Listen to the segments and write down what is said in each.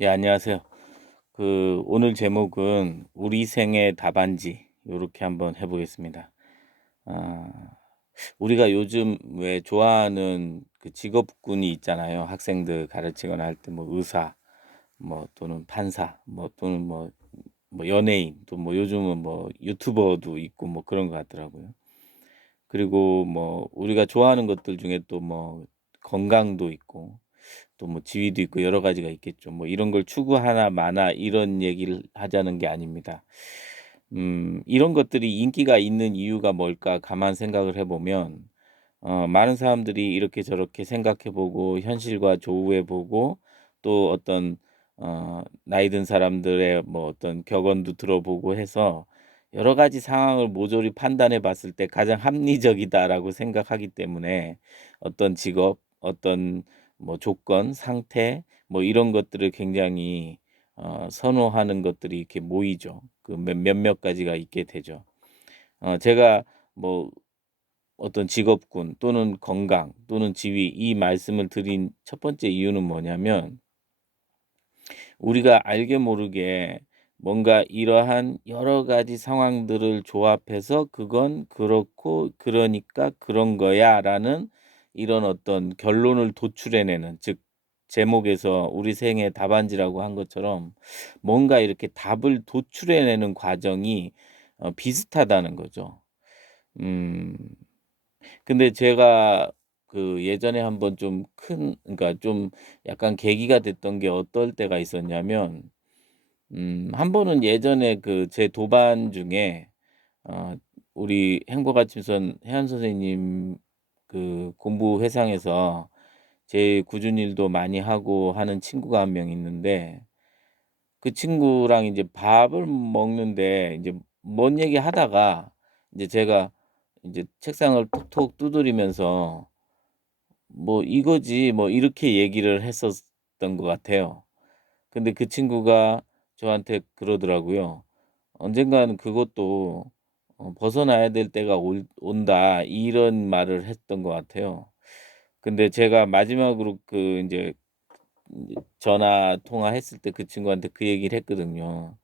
예, 안녕하세요. 오늘 제목은 우리 생의 답안지 요렇게 한번 해 보겠습니다. 아 우리가 요즘 왜 좋아하는 그 직업군이 있잖아요. 학생들 가르치거나 할 때 뭐 의사 뭐 또는 판사 뭐 또는 뭐 연예인 또 뭐 요즘은 뭐 유튜버도 있고 뭐 그런 것 같더라고요. 그리고 뭐 우리가 좋아하는 것들 중에 또 뭐 건강도 있고 또 뭐 지위도 있고 여러 가지가 있겠죠. 뭐 이런 걸 추구하나 마나 이런 얘기를 하자는 게 아닙니다. 이런 것들이 인기가 있는 이유가 뭘까 가만 생각을 해 보면 많은 사람들이 이렇게 저렇게 생각해 보고 현실과 조우해 보고 또 어떤 나이 든 사람들의 뭐 어떤 격언도 들어보고 해서 여러 가지 상황을 모조리 판단해 봤을 때 가장 합리적이다라고 생각하기 때문에 어떤 직업, 어떤 뭐 조건, 상태 뭐 이런 것들을 굉장히 선호하는 것들이 이렇게 모이죠. 그 몇몇 가지가 있게 되죠. 제가 뭐 어떤 직업군 또는 건강 또는 지위 이 말씀을 드린 첫 번째 이유는 뭐냐면 우리가 알게 모르게 뭔가 이러한 여러 가지 상황들을 조합해서 '그건 그렇고 그러니까 그런 거야.'라는 이런 어떤 결론을 도출해 내는 즉 제목에서 우리 생애 답안지라고 한 것처럼 뭔가 이렇게 답을 도출해 내는 과정이 비슷하다는 거죠. 음. 근데 제가 예전에 한번 좀 그러니까 좀 약간 계기가 됐던 게 어떨 때가 있었냐면 한 번은 예전에 제 도반 중에 어 우리 행복 아침선 혜연 선생님 공부 회상에서 제일 꾸준히 일도 많이 하고 하는 친구가 한 명 있는데 그 친구랑 이제 밥을 먹는데 이제 뭔 얘기하다가 이제 제가 인제 책상을 톡톡 두드리면서 "뭐 이거지." 뭐 이렇게 얘기를 했었던 것 같아요. 근데 그 친구가 저한테 그러더라고요. "언젠가는 그것도 벗어나야 될 때가 올 온다." 이런 말을 했던 것 같아요. 근데 제가 마지막으로 인제 전화 통화했을 때 그 친구한테 그 얘기를 했거든요.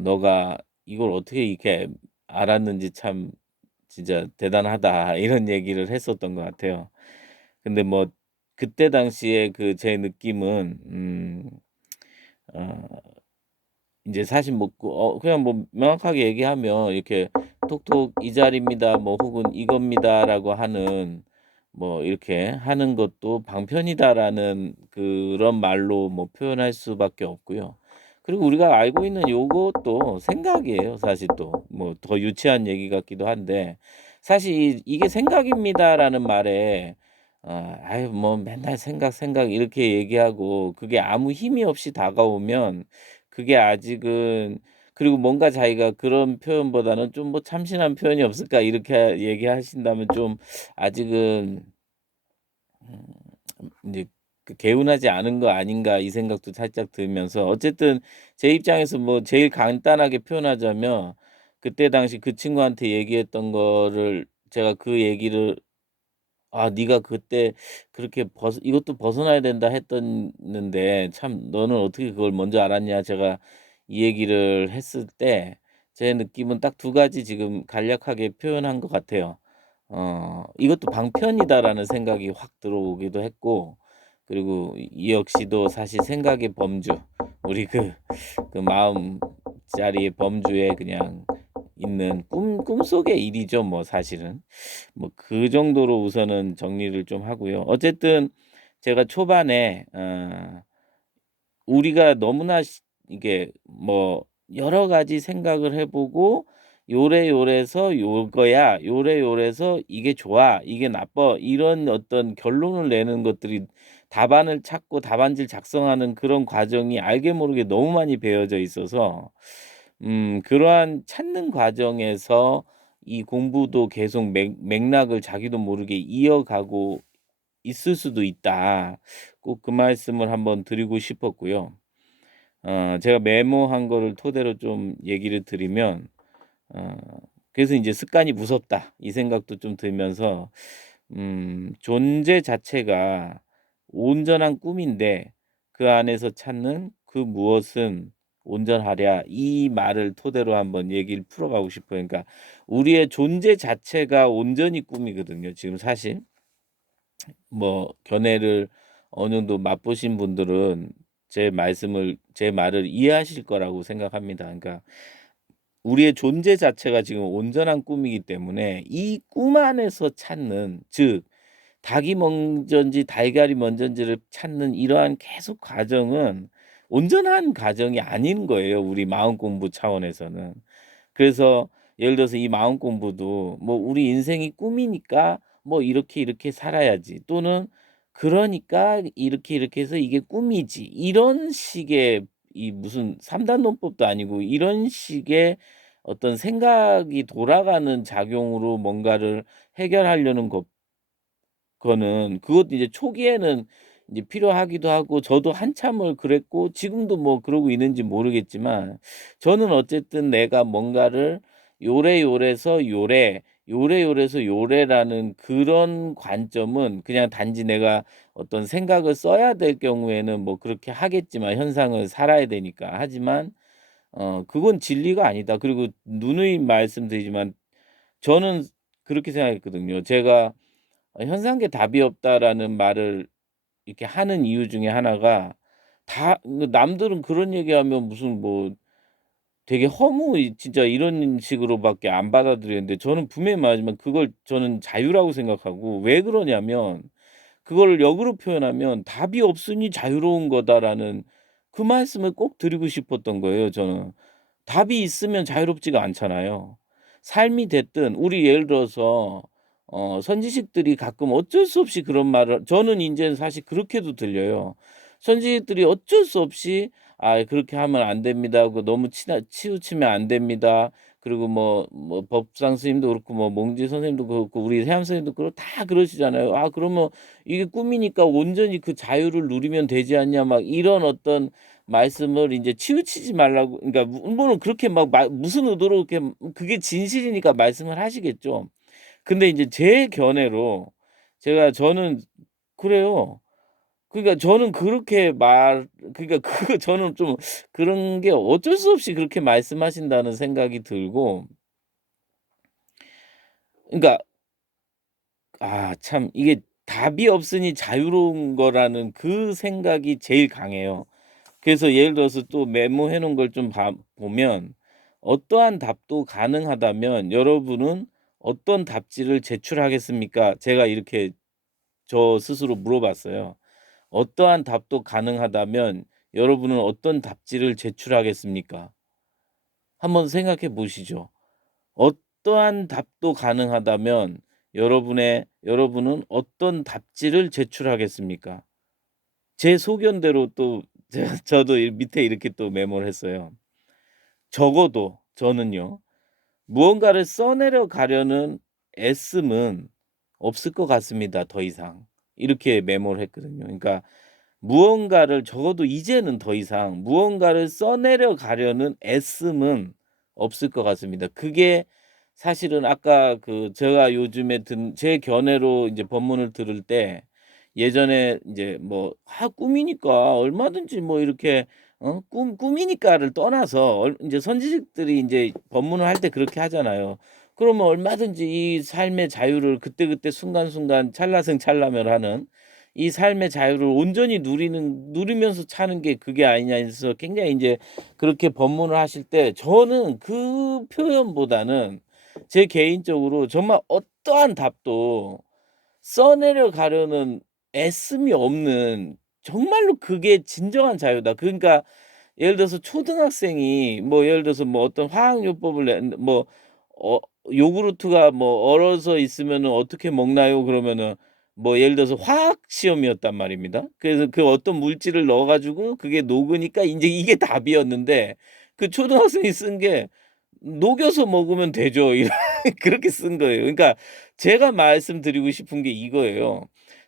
"너가 이걸 어떻게 이렇게 알았는지 참 진짜 대단하다." 이런 얘기를 했었던 것 같아요. 근데 뭐 그때 당시에 제 느낌은 어 인제 사실 뭐 그냥 뭐 명확하게 얘기하면 이렇게 톡톡 "이 자리입니다." 뭐 혹은 "이겁니다."라고 하는 뭐 이렇게 하는 것도 '방편이다.'라는 그런 말로 뭐 표현할 수밖에 없고요. 그리고 우리가 알고 있는 요것도 생각이에요 사실 또. 뭐 더 유치한 얘기 같기도 한데 사실 이게 "생각입니다."라는 말에 아유 뭐 맨날 "생각, 생각." 이렇게 얘기하고 그게 아무 힘이 없이 다가오면 그게 아직은 그리고 뭔가 자기가 그런 표현보다는 좀 뭐 "참신한 표현이 없을까?" 이렇게 얘기하신다면 좀 아직은 음 인제 '개운하지 않은 거 아닌가.' 이 생각도 살짝 들면서 어쨌든 제 입장에서 뭐 제일 간단하게 표현하자면 그때 당시 그 친구한테 얘기했던 거를 제가 그 얘기를 "아 네가 그때 그렇게 벗 이것도 벗어나야 된다." 했었는데 참 "너는 어떻게 그걸 먼저 알았냐." 제가 이 얘기를 했을 때 제 느낌은 딱 두 가지 지금 간략하게 표현한 것 같아요. '이것도 방편이다.'라는 생각이 확 들어오기도 했고 그리고 이 역시도 사실 생각의 범주 우리 마음자리의 범주에 그냥 있는 꿈속의 일이죠 뭐 사실은. 뭐 그 정도로 우선은 정리를 좀 하고요. 어쨌든 제가 초반에 우리가 너무나 이게 뭐 여러 가지 생각을 해 보고 요래요래서 요거야. 요래요래서 이게 좋아. 이게 나빠. 이런 어떤 결론을 내는 것들이 답안을 찾고 답안지를 작성하는 그런 과정이 알게 모르게 너무 많이 배어져 있어서 그러한 찾는 과정에서 이 공부도 계속 맥락을 자기도 모르게 이어가고 있을 수도 있다. 꼭 그 말씀을 한번 드리고 싶었고요. 제가 메모한 거를 토대로 좀 얘기를 드리면 어 그래서 인제 '습관이 무섭다.' 이 생각도 좀 들면서 존재 자체가 온전한 꿈인데 그 안에서 찾는 그 무엇은 온전하랴. 이 말을 토대로 한번 얘기를 풀어가고 싶어요. 그러니까 우리의 존재 자체가 온전히 꿈이거든요 지금 사실. 뭐 견해를 어느 정도 맛보신 분들은 제 말을 이해하실 거라고 생각합니다. 그러니까 우리의 존재 자체가 지금 온전한 꿈이기 때문에 이 꿈 안에서 찾는, 즉 닭이 먼저인지 달걀이 먼저인지를 찾는 이러한 계속 과정은 온전한 과정이 아닌 거예요, 우리 마음 공부 차원에서는. 그래서 예를 들어서 이 마음 공부도 뭐 우리 인생이 꿈이니까 뭐 이렇게 이렇게 살아야지, 또는 그러니까 이렇게 이렇게 해서 이게 꿈이지, 이런 식의 이 무슨 3 단 논법도 아니고 이런 식의 어떤 생각이 돌아가는 작용으로 뭔가를 해결하려는 것, 거는 그것도 이제 초기에는 이제 필요하기도 하고 저도 한참을 그랬고 지금도 뭐 그러고 있는지 모르겠지만, 저는 어쨌든 내가 뭔가를 요래요래서 요래, 요래요래서 요래라는 그런 관점은 그냥 단지 내가 어떤 생각을 써야 될 경우에는 뭐 그렇게 하겠지만, 현상을 살아야 되니까. 하지만 그건 진리가 아니다. 그리고 누누이 말씀드리지만 저는 그렇게 생각했거든요. 제가 "현상계 답이 없다."라는 말을 이렇게 하는 이유 중에 하나가, 다 남들은 그런 얘기하면 무슨 뭐 되게 허무 이 진짜 이런 식으로밖에 안 받아들이는데, 저는 분명히 말하지만 그걸 저는 자유라고 생각하고, 왜 그러냐면 그걸 역으로 표현하면 "답이 없으니 자유로운 거다."라는 그 말씀을 꼭 드리고 싶었던 거예요 저는. 답이 있으면 자유롭지가 않잖아요. 삶이 됐든 우리 예를 들어서 선지식들이 가끔 어쩔 수 없이 그런 말을, 저는 인제는 사실 그렇게도 들려요. 선지식들이 어쩔 수 없이 "아 그렇게 하면 안 됩니다. 그 너무 치우치면 안 됩니다." 그리고 뭐 법상 스님도 그렇고 뭐 몽지 선생님도 그렇고 우리 세암 선생님도 그렇고 다 그러시잖아요. "아 그러면 이게 꿈이니까 온전히 그 자유를 누리면 되지 않냐." 막 이런 어떤 말씀을 인제 치우치지 말라고, 그러니까 물론 그렇게 막 무슨 의도로 이렇게 그게 진실이니까 말씀을 하시겠죠. 근데 인제 제 견해로 저는 그래요. 그러니까 저는 그렇게 그러니까 그거 저는 좀 그런 게 어쩔 수 없이 그렇게 말씀하신다는 생각이 들고, 그러니까 참 이게 답이 없으니 자유로운 거라는 그 생각이 제일 강해요. 그래서 예를 들어서 또 메모해 놓은 걸 좀 보면, "어떠한 답도 가능하다면 여러분은 어떤 답지를 제출하겠습니까?" 제가 이렇게 저 스스로 물어봤어요. "어떠한 답도 가능하다면 여러분은 어떤 답지를 제출하겠습니까?" 한번 생각해 보시죠. 어떠한 답도 가능하다면 여러분은 어떤 답지를 제출하겠습니까? 제 소견대로 또 저도 이 밑에 이렇게 또 메모를 했어요. 적어도 저는요, 무언가를 써내려 가려는 애씀은 없을 것 같습니다, 더 이상. 이렇게 메모를 했거든요. 그러니까 무언가를, 적어도 이제는 더 이상 무언가를 써내려 가려는 애씀은 없을 것 같습니다. 그게 사실은 아까 제가 요즘에 든 제 견해로 인제 법문을 들을 때, 예전에 인제 뭐 꿈이니까 얼마든지 뭐 이렇게 꿈이니까를 떠나서 인제 선지식들이 인제 법문을 할 때 그렇게 하잖아요. 그러면 얼마든지 이 삶의 자유를 그때그때 순간순간 찰나생찰나멸하는 이 삶의 자유를 온전히 누리면서 사는 게 그게 아니냐 해서 굉장히 인제 그렇게 법문을 하실 때, 저는 그 표현보다는 제 개인적으로 정말 어떠한 답도 써내려 가려는 애씀이 없는, 정말로 그게 진정한 자유다. 그러니까 예를 들어서 초등학생이 뭐 예를 들어서 뭐 어떤 화학요법을 뭐 어 "요구르트가 뭐 얼어서 있으면은 어떻게 먹나요?" 그러면은 뭐 예를 들어서 화학 시험이었단 말입니다. 그래서 그 어떤 물질을 넣어 가지고 그게 녹으니까 인제 이게 답이었는데, 그 초등학생이 쓴 게 "녹여서 먹으면 되죠." 이런 그렇게 쓴 거예요. 그러니까 제가 말씀드리고 싶은 게 이거예요.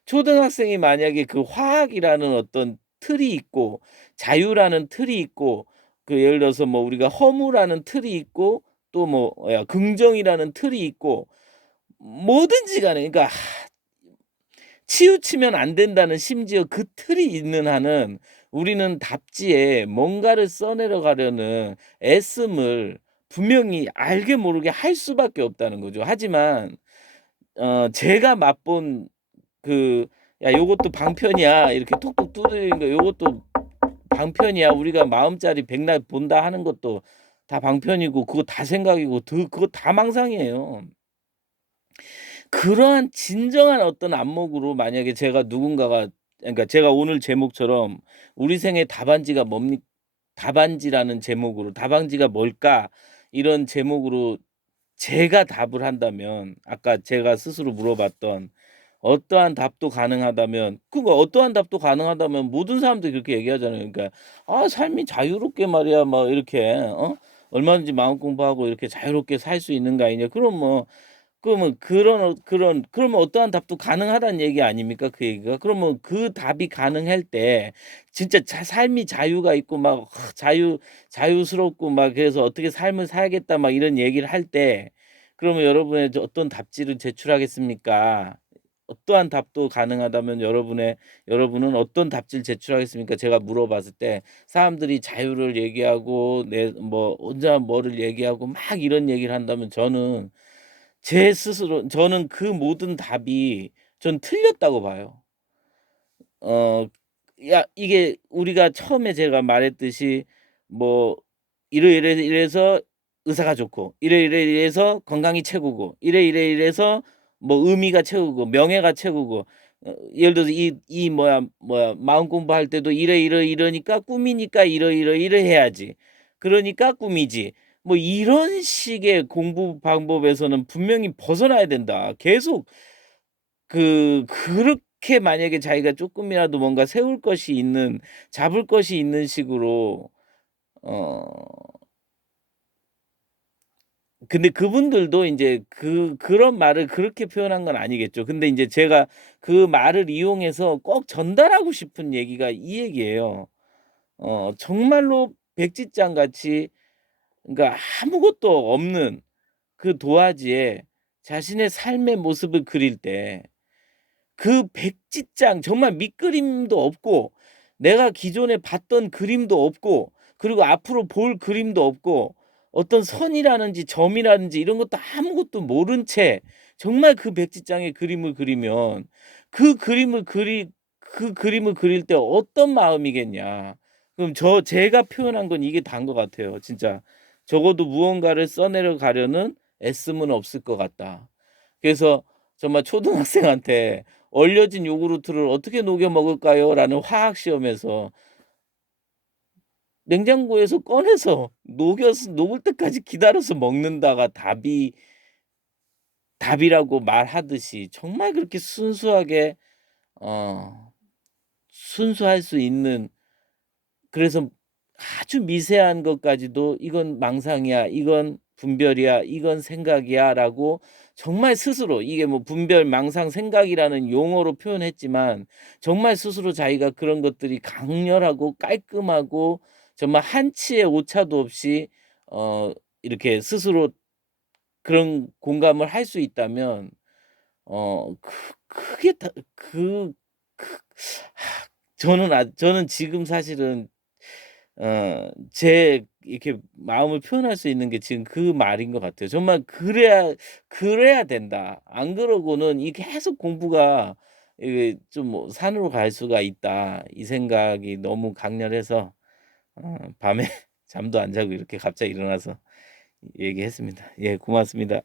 초등학생이 만약에 그 화학이라는 어떤 틀이 있고 자유라는 틀이 있고, 예를 들어서 뭐 우리가 허무라는 틀이 있고 또 긍정이라는 틀이 있고, 뭐든지 간에 그러니까 치우치면 안 된다는, 심지어 그 틀이 있는 한은 우리는 답지에 뭔가를 써내려 가려는 애씀을 분명히 알게 모르게 할 수밖에 없다는 거죠. 하지만 제가 맛본 그 "야 요것도 방편이야." 이렇게 톡톡 두드리는 거 "요것도 방편이야. 우리가 마음짜리 백날 본다." 하는 것도 다 방편이고 그거 다 생각이고 그거 다 망상이에요. 그러한 진정한 어떤 안목으로 만약에 제가 누군가가 그러니까 제가 오늘 제목처럼 "우리 생의 답안지가 뭡니 답안지라는 제목으로 '답안지가 뭘까?' 이런 제목으로 제가 답을 한다면 아까 제가 스스로 물어봤던 어떠한 답도 가능하다면 그거 어떠한 답도 가능하다면 모든 사람들이 그렇게 얘기하잖아요. 그러니까 "아 삶이 자유롭게 말이야." 막 이렇게 "얼마든지 마음 공부하고 이렇게 자유롭게 살 수 있는 거 아니냐." 그럼 뭐 그러면 그러면 어떠한 답도 가능하다는 얘기 아닙니까 그 얘기가? 그러면 그 답이 가능할 때 진짜 삶이 자유가 있고 막 자유스럽고 막 그래서 '어떻게 삶을 살겠다.' 막 이런 얘기를 할 때 그러면 여러분의 어떤 답지를 제출하겠습니까? 어떠한 답도 가능하다면 여러분은 어떤 답지를 제출하겠습니까? 제가 물어봤을 때 사람들이 자유를 얘기하고 뭐 혼자 뭐를 얘기하고 막 이런 얘기를 한다면 제 스스로 저는 그 모든 답이 전 틀렸다고 봐요. 어 이게 우리가 처음에 제가 말했듯이 뭐 이래서 의사가 좋고 이래서 건강이 최고고 이래서 뭐 의미가 최고고 명예가 최고고 예를 들어서 이 마음 공부할 때도 이러니까 꿈이니까 이러해야지. 그러니까 꿈이지. 뭐 이런 식의 공부 방법에서는 분명히 벗어나야 된다. 계속 그렇게 만약에 자기가 쪼끔이라도 뭔가 세울 것이 있는 잡을 것이 있는 식으로 어 근데 그분들도 인제 그런 말을 그렇게 표현한 건 아니겠죠. 근데 인제 제가 그 말을 이용해서 꼭 전달하고 싶은 얘기가 이 얘기예요. 정말로 백지장같이 그러니까 아무것도 없는 그 도화지에 자신의 삶의 모습을 그릴 때 그 백지장 정말 밑그림도 없고 내가 기존에 봤던 그림도 없고 그리고 앞으로 볼 그림도 없고 어떤 선이라든지 점이라든지 이런 것도 아무것도 모른 채 정말 그 백지장에 그림을 그리면 그 그림을 그리 그 그림을 그릴 때 어떤 마음이겠냐. 그럼 제가 표현한 건 이게 다인 것 같아요 진짜. 적어도 무언가를 써내려 가려는 애씀은 없을 것 같다. 그래서 정말 초등학생한테 "얼려진 요구르트를 어떻게 녹여 먹을까요?"라는 화학 시험에서 냉장고에서 꺼내서 녹여서 녹을 때까지 기다려서 먹는다가 답이라고 말하듯이 정말 그렇게 순수하게 어 순수할 수 있는 그래서 아주 미세한 것까지도 '이건 망상이야. 이건 분별이야. 이건 생각이야.'라고 정말 스스로 이게 뭐 분별, 망상, 생각이라는 용어로 표현했지만 정말 스스로 자기가 그런 것들이 강렬하고 깔끔하고 정말 한치의 오차도 없이 어 이렇게 스스로 그런 공감을 할 수 있다면 그게 다 그 저는 지금 사실은 제 이렇게 마음을 표현할 수 있는 게 지금 그 말인 것 같아요. 정말 그래야 된다. 안 그러고는 이 계속 공부가 이게 좀 뭐 '산으로 갈 수가 있다.' 이 생각이 너무 강렬해서 밤에 잠도 안 자고 이렇게 갑자기 일어나서 얘기했습니다. 예 고맙습니다.